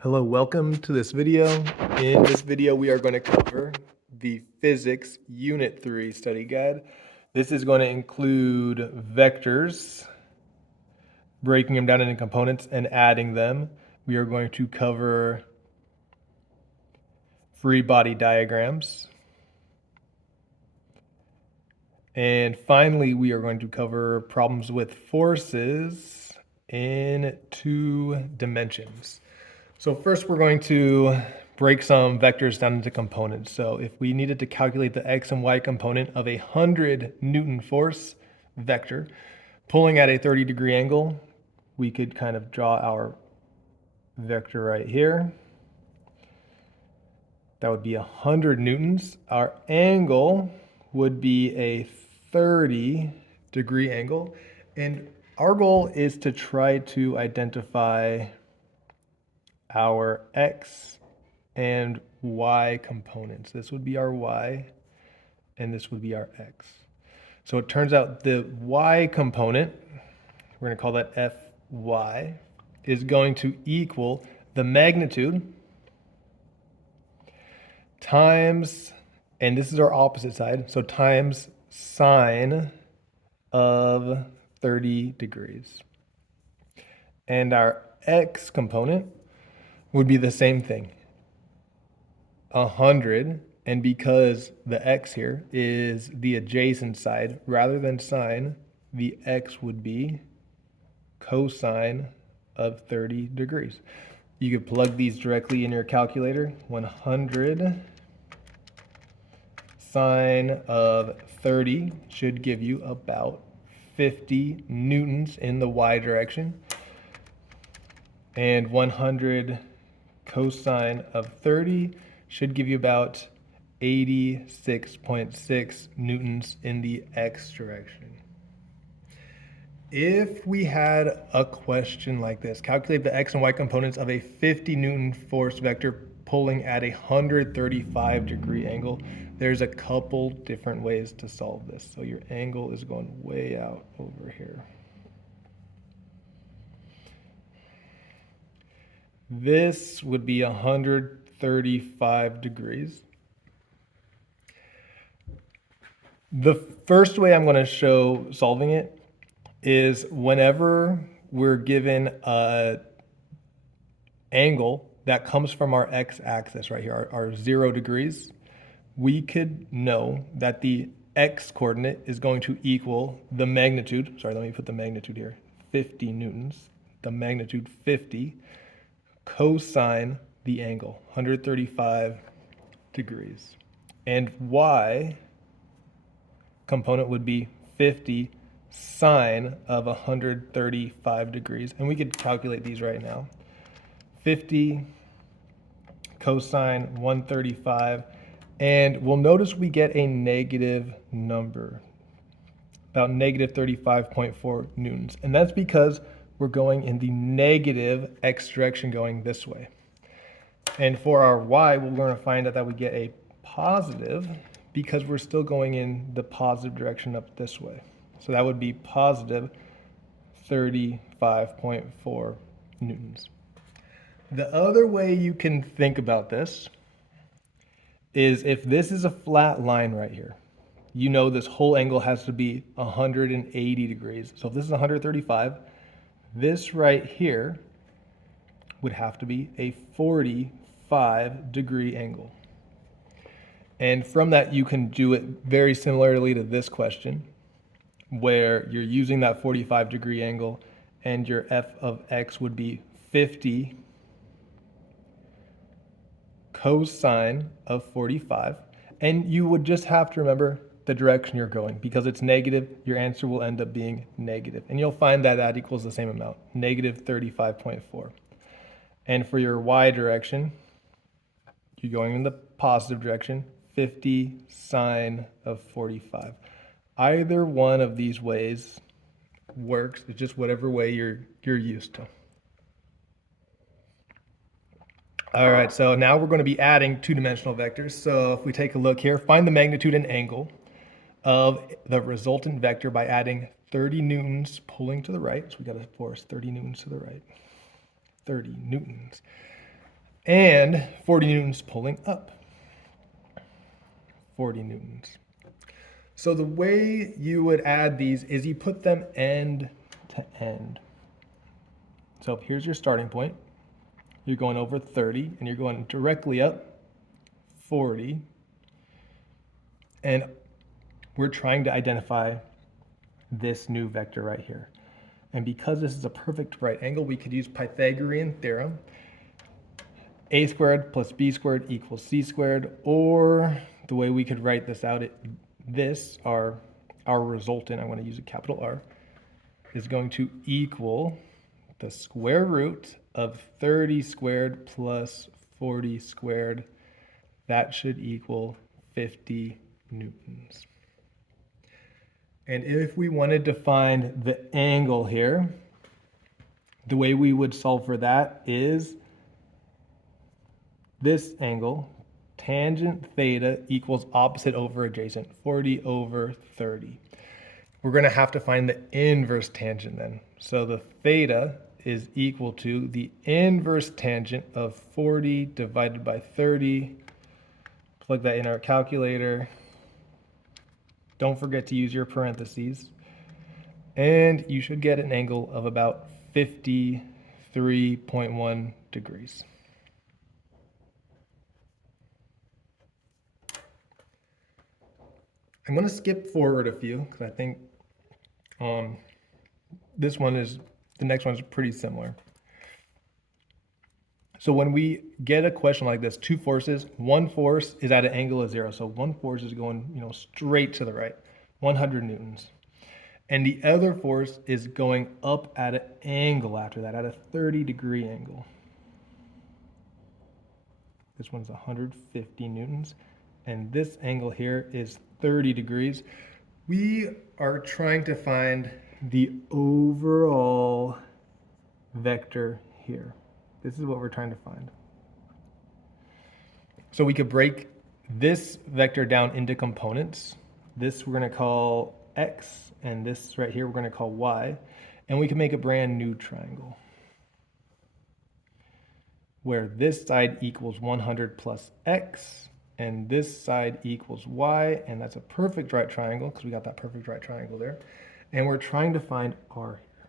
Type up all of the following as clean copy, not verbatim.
Hello, welcome to this video. In this video, we are going to cover the Physics Unit 3 study guide. This is going to include vectors, breaking them down into components and adding them. We are going to cover free body diagrams. And finally, we are going to cover problems with forces in 2 dimensions. So first we're going to break some vectors down into components. So if we needed to calculate the x and y component of a 100 Newton force vector pulling at a 30-degree angle, we could kind of draw our vector right here. That would be 100 newtons. Our angle would be a 30-degree angle. And our goal is to try to identify our x and y components. This would be our y, and this would be our x. So it turns out the y component, we're going to call that Fy, is going to equal the magnitude times, and this is our opposite side, so times sine of 30 degrees. And our x component would be the same thing, 100, and because the x here is the adjacent side, rather than sine, the x would be cosine of 30 degrees. You could plug these directly in your calculator. 100 sine of 30 should give you about 50 newtons in the y direction. And 100 cosine of 30 should give you about 86.6 newtons in the x direction. If we had a question like this, calculate the x and y components of a 50 Newton force vector pulling at a 135-degree angle, there's a couple different ways to solve this. So your angle is going way out over here. This would be 135 degrees. The first way I'm going to show solving it is whenever we're given an angle that comes from our x-axis right here, our 0 degrees, we could know that the x coordinate is going to equal the magnitude, sorry, let me put the magnitude here, 50 newtons, the magnitude 50, cosine the angle, 135 degrees. And y component would be 50 sine of 135 degrees. And we could calculate these right now. 50 cosine 135. And we'll notice we get a negative number, about negative 35.4 newtons. And that's because we're going in the negative x direction going this way. And for our y, we're going to find out that we get a positive because we're still going in the positive direction up this way. So that would be positive 35.4 newtons. The other way you can think about this is if this is a flat line right here, you know this whole angle has to be 180 degrees. So if this is 135, this right here would have to be a 45-degree angle. And from that, you can do it very similarly to this question, where you're using that 45-degree angle and your f of x would be 50 cosine of 45. And you would just have to remember the direction you're going. Because it's negative, your answer will end up being negative. And you'll find that that equals the same amount, negative 35.4. And for your y direction, you're going in the positive direction, 50 sine of 45. Either one of these ways works. It's just whatever way you're used to. All right, so now we're going to be adding two-dimensional vectors. So if we take a look here, find the magnitude and angle of the resultant vector by adding 30 newtons pulling to the right. So we got to force 30 newtons to the right. 30 newtons. and 40 newtons pulling up. 40 newtons. So the way you would add these is you put them end to end. So here's your starting point. You're going over 30 and you're going directly up 40. And we're trying to identify this new vector right here. And because this is a perfect right angle, we could use Pythagorean theorem. A squared plus B squared equals C squared, or the way we could write this out, our resultant, I'm going to use a capital R, is going to equal the square root of 30 squared plus 40 squared. That should equal 50 newtons. And if we wanted to find the angle here, the way we would solve for that is this angle, tangent theta equals opposite over adjacent, 40 over 30. We're going to have to find the inverse tangent then. So the theta is equal to the inverse tangent of 40 divided by 30. Plug that in our calculator. Don't forget to use your parentheses. And you should get an angle of about 53.1 degrees. I'm going to skip forward a few because I think the next one is pretty similar. So when we get a question like this, two forces, one force is at an angle of 0. So one force is going, straight to the right, 100 newtons. And the other force is going up at an angle after that, at a 30-degree angle. This one's 150 newtons. And this angle here is 30 degrees. We are trying to find the overall vector here. This is what we're trying to find. So we could break this vector down into components. This we're going to call x, and this right here we're going to call y. And we can make a brand new triangle where this side equals 100 plus x, and this side equals y, and that's a perfect right triangle because we got that perfect right triangle there. And we're trying to find r here.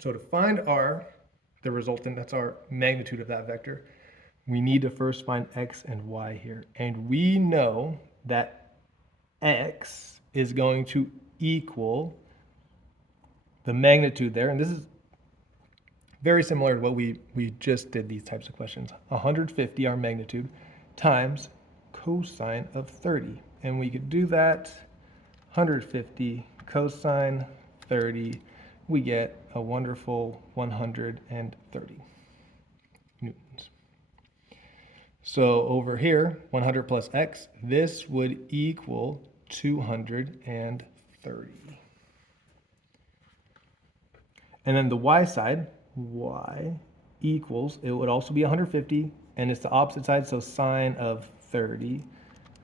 So to find r, the resultant, that's our magnitude of that vector, we need to first find x and y here. And we know that x is going to equal the magnitude there, and this is very similar to what we just did these types of questions. 150, our magnitude, times cosine of 30. And we could do that, 150 cosine 30, we get a wonderful 130 newtons. So over here, 100 plus x, this would equal 230. And then the y side, y equals, it would also be 150, and it's the opposite side, so sine of 30.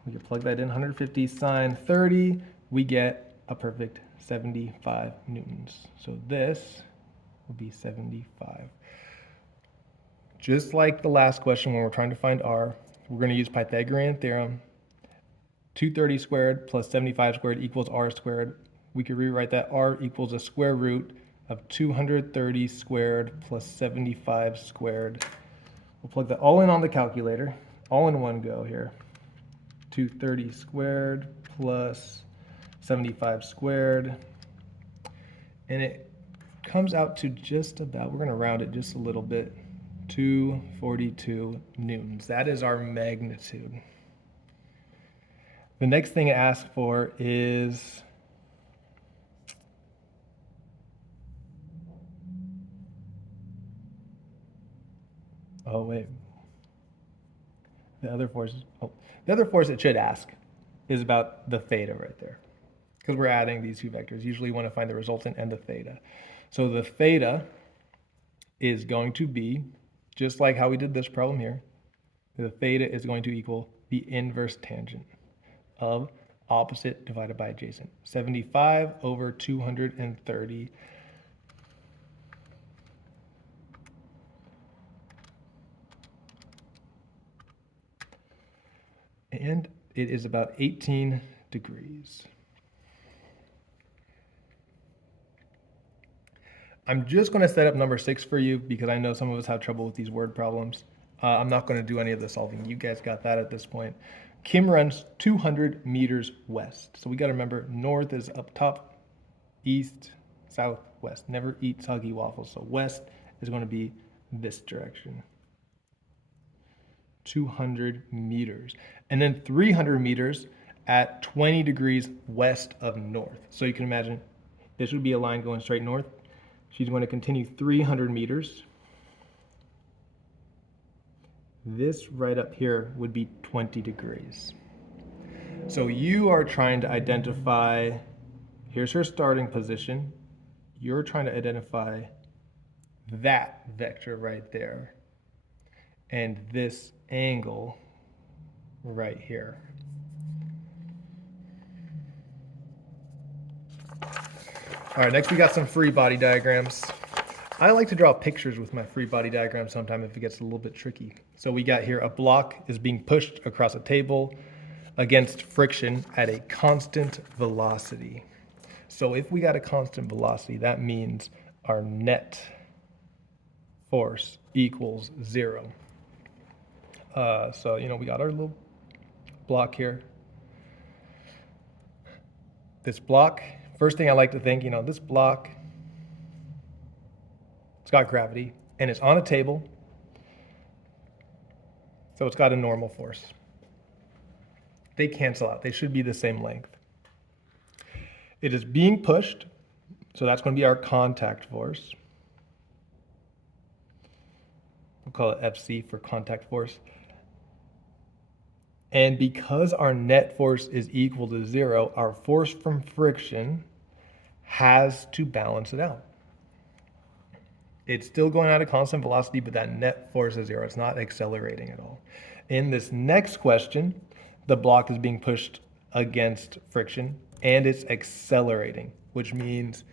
We can plug that in, 150 sine 30, we get a perfect 75 newtons. So this will be 75. Just like the last question when we're trying to find r, we're going to use Pythagorean theorem. 230 squared plus 75 squared equals r squared. We could rewrite that r equals a square root of 230 squared plus 75 squared. We'll plug that all in on the calculator, all in one go here. 230 squared plus 75 squared. And it comes out to just about, we're going to round it just a little bit, 242 newtons. That is our magnitude. The next thing it asks for is the other force it should ask is about the theta right there, because we're adding these two vectors. Usually you want to find the resultant and the theta. So the theta is going to be, just like how we did this problem here, the theta is going to equal the inverse tangent of opposite divided by adjacent. 75 over 230. And it is about 18 degrees. I'm just going to set up number 6 for you because I know some of us have trouble with these word problems. I'm not going to do any of the solving. You guys got that at this point. Kim runs 200 meters west. So we got to remember north is up top, east, south, west. Never eat soggy waffles. So west is going to be this direction. 200 meters. And then 300 meters at 20 degrees west of north. So you can imagine this would be a line going straight north. She's going to continue 300 meters. This right up here would be 20 degrees. So you are trying to identify, here's her starting position. You're trying to identify that vector right there and this angle right here. All right, next we got some free body diagrams. I like to draw pictures with my free body diagram sometime if it gets a little bit tricky. So we got here a block is being pushed across a table against friction at a constant velocity. So if we got a constant velocity, that means our net force equals 0. So, we got our little block here. This block, first thing I like to think, this block, it's got gravity and it's on a table. So it's got a normal force. They cancel out. They should be the same length. It is being pushed, so that's going to be our contact force. We'll call it FC for contact force. And because our net force is equal to 0, our force from friction has to balance it out. It's still going at a constant velocity, but that net force is 0. It's not accelerating at all. In this next question, the block is being pushed against friction and it's accelerating, which means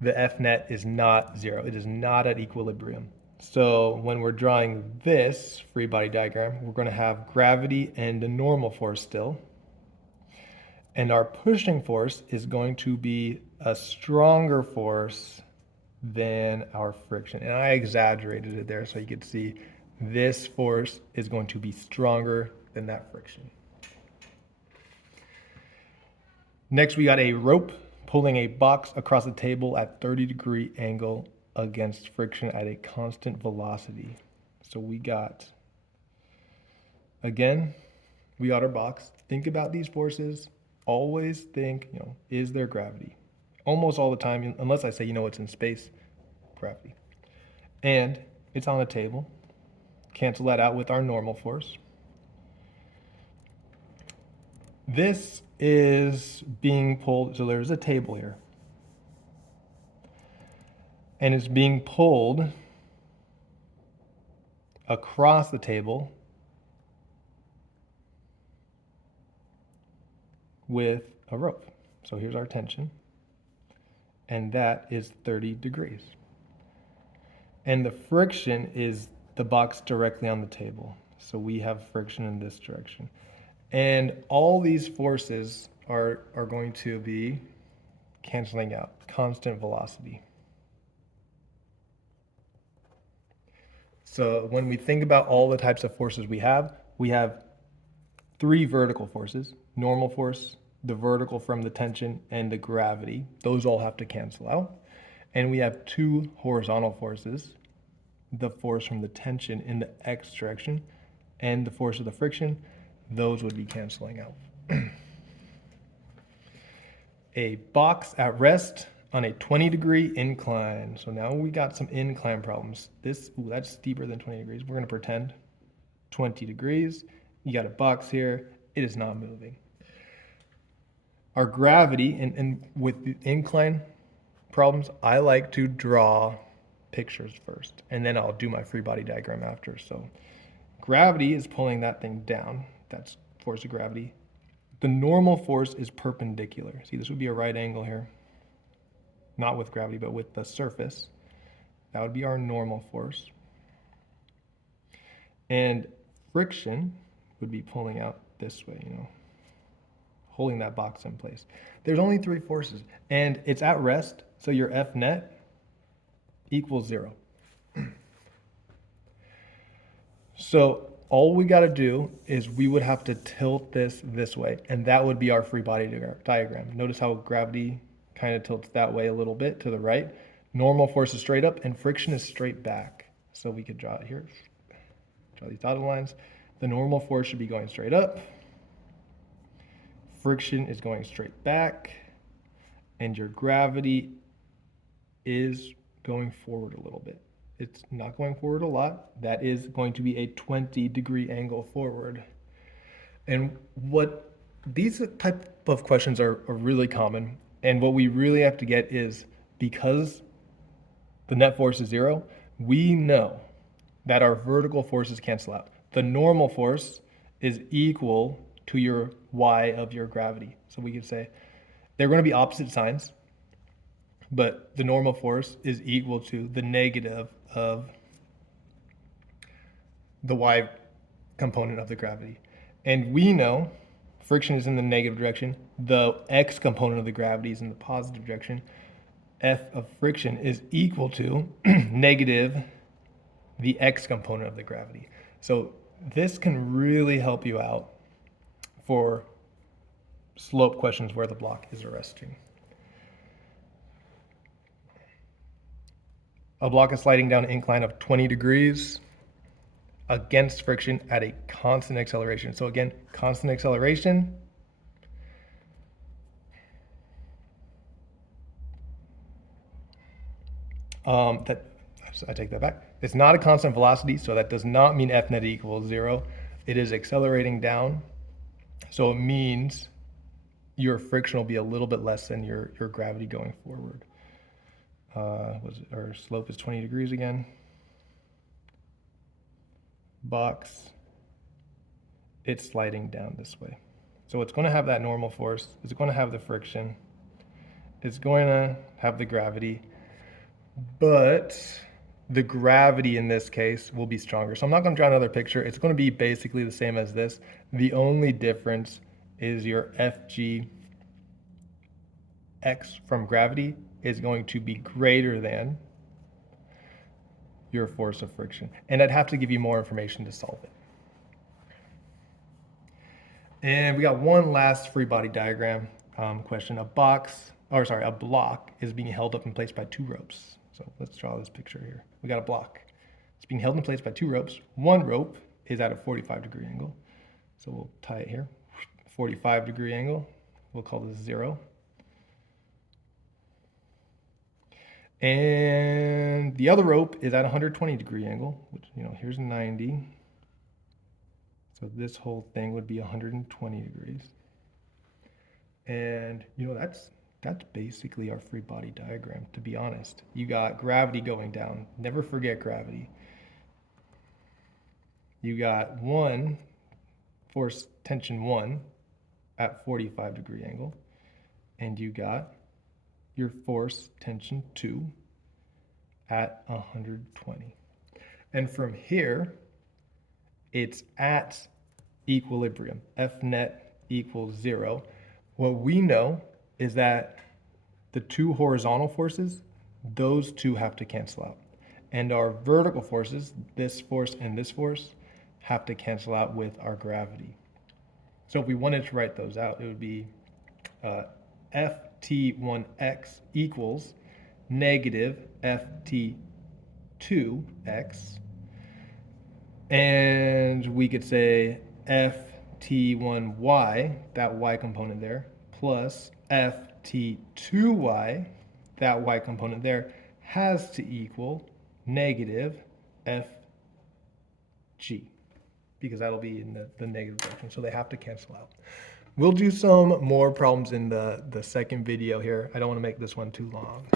the F net is not 0. It is not at equilibrium. So when we're drawing this free body diagram, we're going to have gravity and a normal force still. And our pushing force is going to be a stronger force than our friction. And I exaggerated it there so you could see this force is going to be stronger than that friction. Next, we got a rope pulling a box across a table at 30-degree angle against friction at a constant velocity. So we got, again, we got our box. Think about these forces. Always think, is there gravity? Almost all the time, unless I say, it's in space, gravity. And it's on a table. Cancel that out with our normal force. This is being pulled, so there's a table here. And it's being pulled across the table with a rope. So here's our tension. And that is 30 degrees. And the friction is the box directly on the table. So we have friction in this direction. And all these forces are going to be canceling out, constant velocity. So when we think about all the types of forces we have 3 vertical forces: normal force, the vertical from the tension, and the gravity. Those all have to cancel out. And we have 2 horizontal forces: the force from the tension in the x direction and the force of the friction. Those would be canceling out. A box at rest on a 20-degree incline. So now we got some incline problems. That's steeper than 20 degrees. We're going to pretend 20 degrees. You got a box here. It is not moving. Our gravity, and with the incline problems, I like to draw pictures first, and then I'll do my free body diagram after. So gravity is pulling that thing down. That's force of gravity. The normal force is perpendicular. See, this would be a right angle here. Not with gravity, but with the surface. That would be our normal force. And friction would be pulling out this way, you know, holding that box in place. There's only 3 forces, and it's at rest, so your F net equals 0. So all we got to do is we would have to tilt this way, and that would be our free body diagram. Notice how gravity kind of tilts that way a little bit to the right. Normal force is straight up, and friction is straight back. So we could draw it here, draw these dotted lines. The normal force should be going straight up. Friction is going straight back, and your gravity is going forward a little bit. It's not going forward a lot. That is going to be a 20-degree angle forward. And what these type of questions are really common. And what we really have to get is, because the net force is 0, we know that our vertical forces cancel out. The normal force is equal to your y of your gravity. So we could say they're going to be opposite signs, but the normal force is equal to the negative of the y component of the gravity. And we know friction is in the negative direction. The x component of the gravity is in the positive direction. F of friction is equal to negative the x component of the gravity. So this can really help you out for slope questions where the block is arresting. A block is sliding down an incline of 20 degrees against friction at a constant acceleration. So again, constant acceleration. I take that back. It's not a constant velocity, so that does not mean F net equals 0. It is accelerating down, so it means your friction will be a little bit less than your gravity going forward. Our slope is 20 degrees again. Box, it's sliding down this way. So it's going to have that normal force. It's going to have the friction. It's going to have the gravity. But the gravity in this case will be stronger. So I'm not going to draw another picture. It's going to be basically the same as this. The only difference is your FG x from gravity is going to be greater than your force of friction. And I'd have to give you more information to solve it. And we got one last free body diagram question. A block is being held up in place by 2 ropes. So let's draw this picture here. We got a block. It's being held in place by 2 ropes. One rope is at a 45-degree angle. So we'll tie it here. 45-degree angle. We'll call this 0. And the other rope is at a 120-degree angle, which, you know, here's 90. So this whole thing would be 120 degrees. And, you know, that's basically our free body diagram, to be honest. You got gravity going down. Never forget gravity. You got force tension 1 at 45-degree angle. And you got your force tension 2 at 120. And from here, it's at equilibrium. F net equals 0. What we know is that the 2 horizontal forces, those 2 have to cancel out. And our vertical forces, this force and this force, have to cancel out with our gravity. So if we wanted to write those out, it would be ft1x equals negative ft2x. And we could say ft1y, that y component there, plus ft2y, that y component there, has to equal negative fg, because that'll be in the negative direction. So they have to cancel out. We'll do some more problems in the second video here. I don't want to make this one too long.